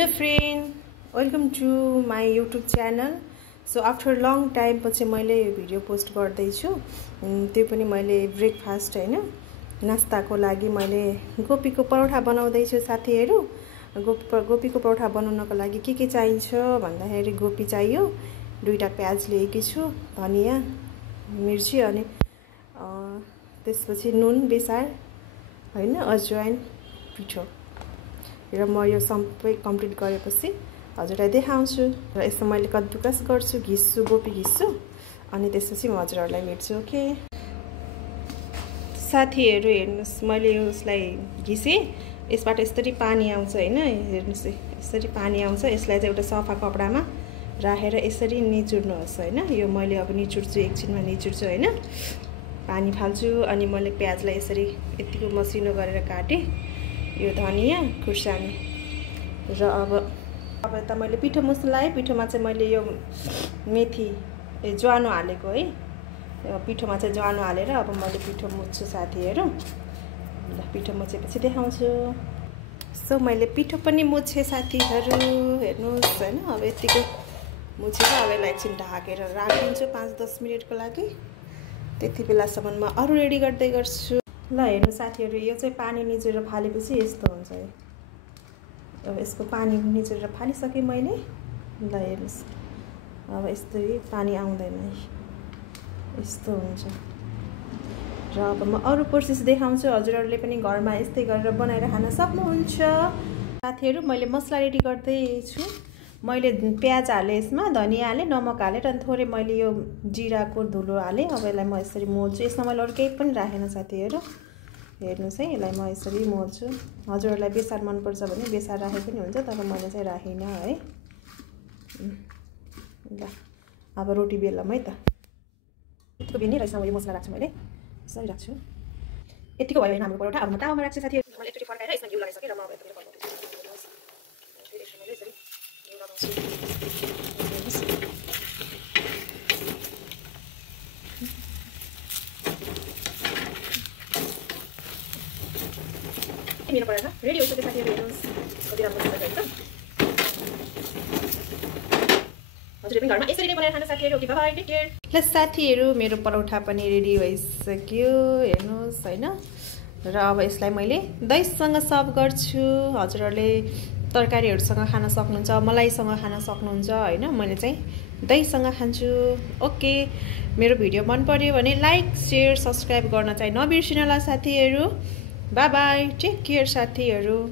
Hello friend, welcome to my YouTube channel. So after long time पछि मैले video post गर्दै छु। त्यो पनि मैले ब्रेकफास्ट हैन नास्ताको लागि मैले गोपीको परोठा बनाउँदै छु साथीहरु। गोपीको परोठा बनाउनको लागि के चाहिन्छ भन्दाखेरि गोपी चाहियो, दुईटा प्याज लिएकी छु, धनिया, मिर्ची अनि त्यसपछि नुन, बेसार हैन अजवाइन, पिठो। र म यो सबै कम्प्लिट गरेपछि हजुरलाई देखाउँछु। र यसो मैले कद्दुकस गर्छु, घिस्छु, गोपी घिस्छु अनि त्यसपछि म हजुरहरुलाई भेट्छु। ओके साथीहरु, हेर्नुस् मैले यसलाई घिसे, यसबाट यसरी पानी आउँछ हैन, हेर्नुस् यसरी पानी आउँछ। यसलाई चाहिँ एउटा सफा कपडामा राखेर यसरी निचुर्नुहोस् हैन। यो मैले अब निचुर्छु, एकछिनमा निचुर्छु हैन। पानी फाल्छु अनि मैले प्याजलाई यसरी यतिको मसिनो गरेर काटे। यो धनिया खुर्सानी र अब त मैले पिठो मुस्न लाए। पिठोमा चाहिँ मैले यो मेथी ज्वानो हालेको है। पिठोमा चाहिँ ज्वानो हालेर अब मैले पिठो मुस्छु साथीहरु। ल पिठो मुछेपछि देखाउँछु। सो मैले पिठो पनि मुछे साथीहरु, हेर्नुस् हैन। अब यतिको मुछेर अब यसलाई एकछिन ढाकेर राखिदिन्छु 5-10 मिनेटको लागि। त्यति बेलासम्म म अरु रेडी गर्दै गर्छु। ल हेर्नु साथीहरु, यो चाहिँ पानी निचोरेर फालेपछि यस्तो हुन्छ है। अब यसको पानी निचोरेर फालिसके मैले। ल हेर्नुस् अब यस्तै पानी आउँदैन है, यस्तो हुन्छ। र अब म अरु प्रोसेस देखाउँछु। हजुरहरुले पनि घरमा यस्तै गरेर बनाएर खान सक्नुहुन्छ। साथीहरु, मैले मसला रेडी गर्दै छु। मैले प्याज हाले, यसमा धनिया हाले, नमक हाले र थोरै मैले यो जिराको धुलो हाले। अब यसलाई म यसरी मोल्छु। यसमा मैले अरु केही पनि राखेन साथीहरु, हेर्नुस् है। यसलाई म यसरी मोल्छु। हजुरहरुलाई बेसार मन पर्छ भने बेसार राखे पनि हुन्छ, तर मैले चाहिँ राखिन है। ल अब रोटी बेलम है त। यतिको बेल्ने रहेछ। मैले मसला राख्छु, मैले यसरी राख्छु। यतिको भयो हैन हाम्रो परोठा। अब म तावामा राख्छु साथीहरु। मैले एकचोटी फर्काएर यसमा घिउ लगाइसके र म अब यतिको फर्काउँछु। फेरि यसमा मैले यसरी घिउ लगाउँछु। मेरो परोठा रेडी भइसक्यो साथीहरु, हेर्नुस् कति राम्रो देखिन्छ हैन। हजुरले पनि घरमा यसरी नै बनाएर खान साथीहरु। Okay bye bye, take care. ल साथीहरु, मेरो परोठा पनि रेडी भइसक्यो, हेर्नुस् हैन। र अब यसलाई मैले दहीसँग सर्भ गर्छु। हजुरहरुले तरकारीहरुसँग खान सक्नुहुन्छ, मलाईसँग खान सक्नुहुन्छ हैन। मैले चाहिँ दहीसँग खान्छु। ओके, मेरो भिडियो मन पर्यो भने लाइक, शेयर, सब्स्क्राइब गर्न चाहिँ नबिर्सिनु होला साथीहरु। बाइ बाइ, टेक केयर साथीहरु।